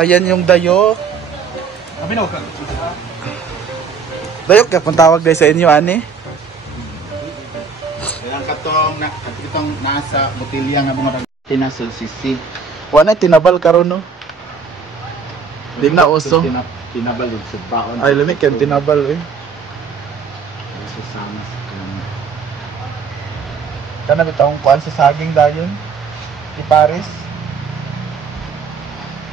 Ayan yung dayok. Sabi na, okay. Dayok, kaya pang tawag dahil sa inyo, ani? Ilang katong nasa botilya nga mga tinasol sisi. Wala, tinabal karon no? Di na uso. Tinabal yung baon. Ay, lamig yan, tinabal eh. Susama sa kanang. Kana bitawang kuan sa saging dayon. Di Paris.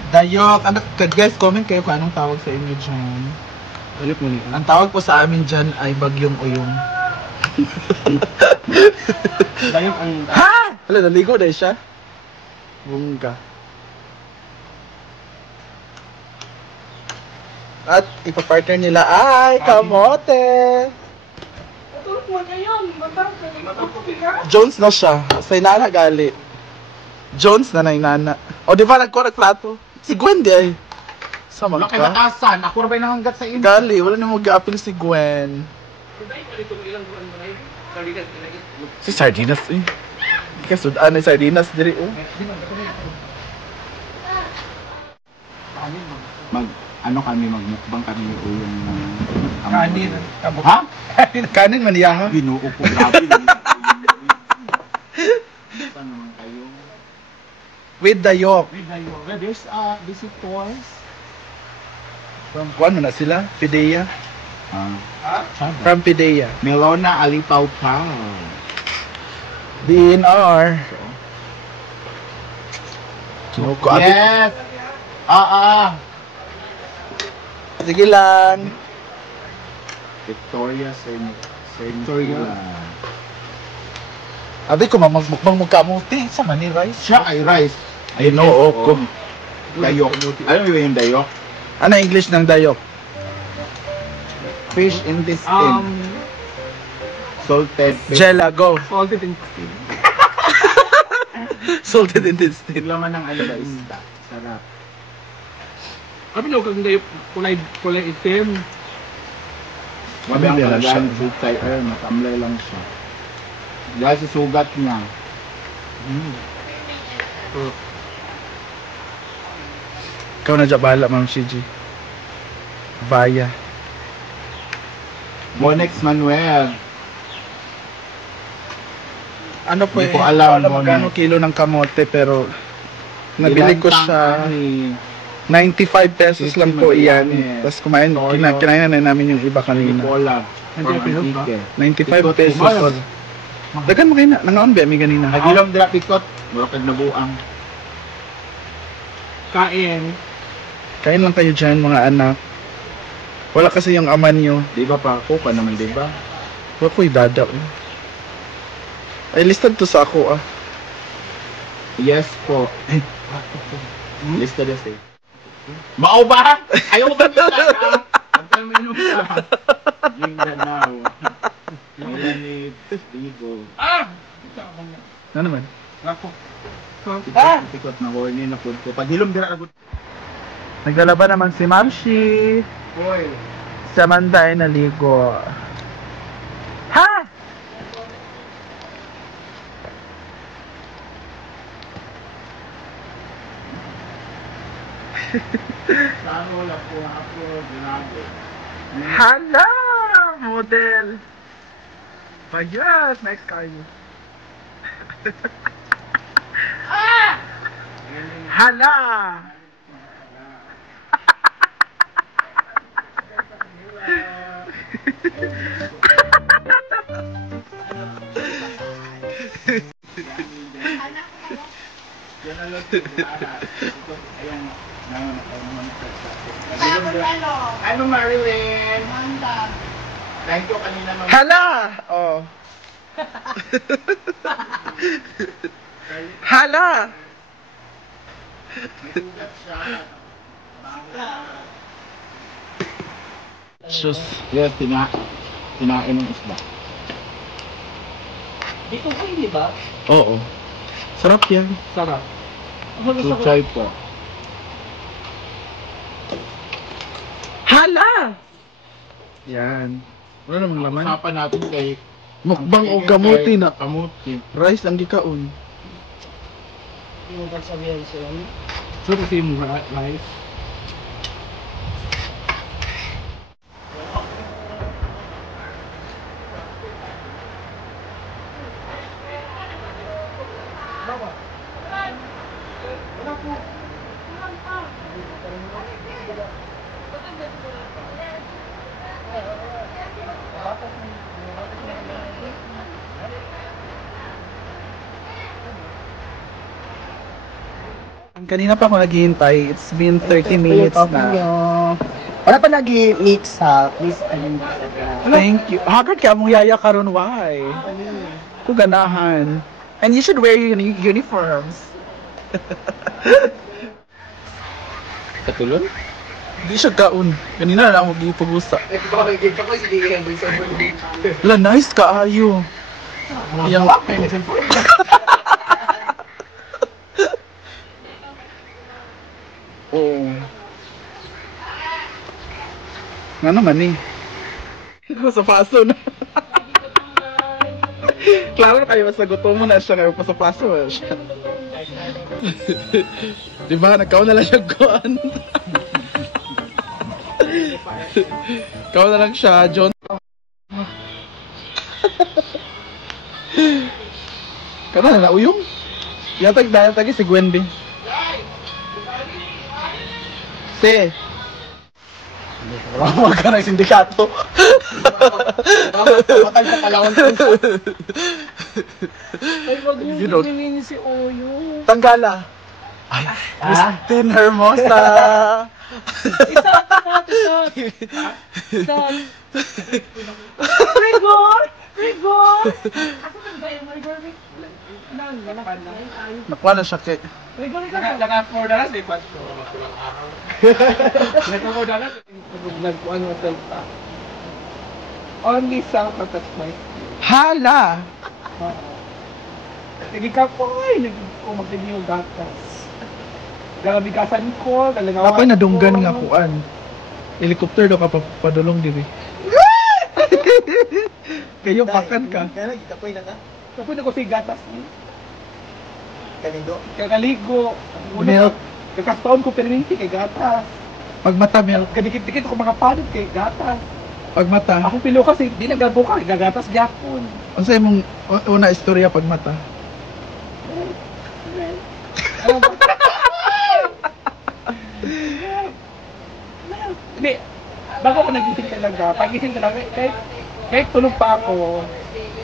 Dayok, ano, guys, comment kayo kung anong tawag sa inyo dyan. Alip mo Ang tawag po sa amin dyan ay bagyong uyong. Dayok ang... Ha? Hala, naligo dahil siya. Bungga. At ipapartner nila ay kamote. Matulog mo ngayon. Matulog Jones na siya. Sa inana gali. Jones na inana. O di ba nagkorek plato? Si Gwen di ay. Sa Wala mga kay batasan. Ako na ba'y nanganggat sa inyo? Gali, wala na mag-apil si Gwen. Si Sardinas eh. Kasudaan ay Sardinas diri oh. Ano kami magmukbang kami yung Kanin. Ha? Kanin man iyaha. Binuo ko grabe. Saan naman kayo? With the yolk. There's visitors. From kuan na sila? Pidea. From Pidea. Melona Alipaw-Paw. DNR. Kinuko abi. Yes! Sige lang. Victoria Victoria. Abi ko mamagmukbang mo kamuti sa mani rice. Siya ay rice. Ay no, ko. Dayok. Alam mo yung dayok? Ano English ng dayok? Fish intestine. Salted fish. Jella, go. Salted intestine. Salted intestine. Laman ng ano ba isda. Sarap. Sabi na, kung kayo kulay itim. Mabi ang kalagayan. Sultay. Ayun, matamlay lang siya. Dahil sa sugat niya. Ikaw na dyan bahala, Ma'am Shiji. Vaya. Monex Manuel. Ano po Hindi ko alam, magkano kilo ng kamote pero nabili ko siya 95 pesos lang po iyan. Tapos kinain na namin yung iba kanina. Bola. 95 pesos. Or, dagan mo kayo na. Nangaon ba? May ganina. Nagilom dira pikot. Mura kag nabuang. Kain. Kain lang kayo dyan mga anak. Wala kasi yung ama nyo. Di ba pa ako pa naman, di ba? Wala ko'y dada. Ay, listed to sa ako ah. Yes po. Listed as eh. Mao ba? Ayaw ba nila ka? Antay mo yun ka. Yung ganaw. Milanit. Ligo. Ano naman? Ako. Pikot na warning na po. Paghilom dira agad. Naglalaba naman si Mamshi. Hoy. Si Amanda ay naligo. Ha? Saan wala po ako? Grabe. Hala! Model! Bayas! Nice kayo. Hala! Ano Marilyn? Thank you kanina mag- Hala! Oh. Hala! Sugat siya. Sus. Yes, tinain ng isda. Dito kayo, di ba? Oo. Sarap yan. Sarap. Ako gusto ko. Suchay po. Hala! Yan. Wala namang laman. Usapan natin kay Mukbang o kamuti na. Kamuti. Rice ang gikaon. Yung pagsabihan siya. So, kasi yung rice. Kanina pa ako naghihintay. It's been 30 minutes na. Wala pa nag-meet sa please. Thank you. Haggard ka mong yaya karon why? Kuganahan. And you should wear uniforms. Katulon? Hindi siya kaun. Kanina na ako mag-ipagusa. La, nice ka ayo. Yang oh. Nga naman eh. Sa paso na. Klaro na kayo, masaguto mo na siya ngayon pa sa paso na siya. Diba, nagkaw na lang siya kuhan. Ikaw na lang siya, John. Kana na nauyong? Yatag dahil tagi si Gwendy. Si. Huwag ka ng sindikato. Matay sa kalawang ko. Ay, wag mo You don't- bibinin si Oyo. Tanggala. Ay, Kristen Hermosa. Saan? Rigor! Rigor! Ako nang gaya mo, Rigor. Nakuha na siya kay. Rigor, naka-afford na si Pacho. Naka-afford na nagkuhan mo salta. Only sound touch my Hala! Sige ka po ay, magtigil yung gatas. Gagabigasan ko, talaga. Ako'y nadunggan nga kuan. Helicopter do ka padulong diri. Kayo pakan ka. Kaya nagkapoy na ka. Kapag na ko si gatas ni. Kanido. Kagaligo. Milk. Kakastaon ko perminti kay gatas. Pagmata milk. Kadikit-dikit ako mga panod kay gatas. Pagmata. Ako pilo kasi, di nagagawa ka, gagatas gyapon. Unsa imong una istorya pagmata? Ano ba? Hindi, bago ako nagising talaga, pagising talaga, kahit tulog pa ako,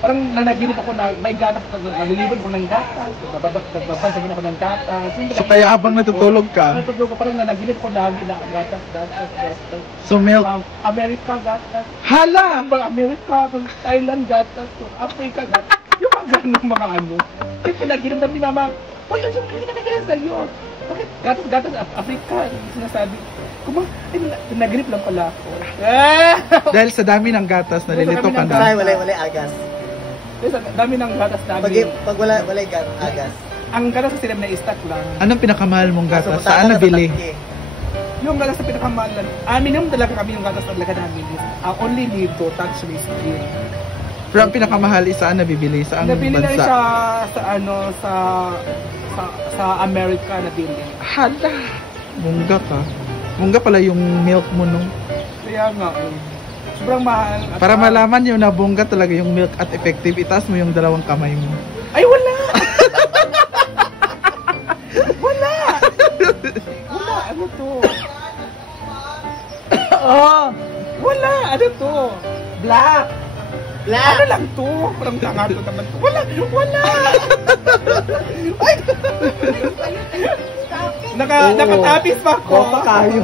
parang nanaginip ako na may gatas, nalilibad ko ng gatas, nagbabansagin ako ng gatas. So kaya habang natutulog ka, Natutulog ko, parang nanaginip ko lagi na gatas. so milk. America gatas, Hala! America, Thailand gatas, Africa gatas. Yung mga ganun mga ano. Kasi pinaginip na ni Mama, uy, yung pinagagalas sa'yo. Bakit gatas, Africa, sinasabi. Pinaginip lang pala ako. Dahil sa dami ng gatas, nalilito ka Ay, na. wala agas. Kasi dami ng gatas namin. Pag wala agas. Ang gatas sa sila na i-stack lang. Anong pinakamahal mong gatas? So, Saan nabili? Yung gatas sa pinakamalan, minimum talaga kami yung gatas talaga namin. Only need to touch my skin. Pero ang pinakamahal is saan nabibili? Saan Nabili na rin bansa? sa America nabili. Hala! Mungga ka. Mungga pala yung milk mo no. Kaya nga, sobrang mahal. At Para malaman nyo na bongga talaga yung milk at effective, itaas mo yung dalawang kamay mo. Ay, wala! Wala! Wala, ano to? Oh! Wala, ano to? Black! Ano Black! lang to? Parang tangato naman to. Wala! Wala! Ay! Nakatapis pa ako. Kopa kayo.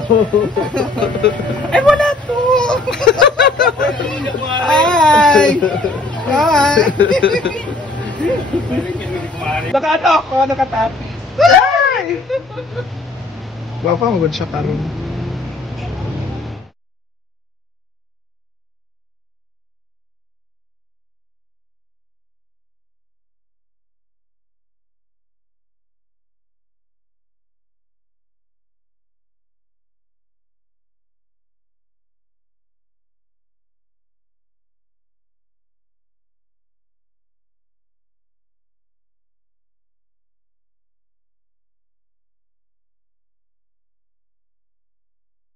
Ay, wala to! Ay! Ay! Nakaano ako, nakatapis. Ay! Wapa, magod siya karon.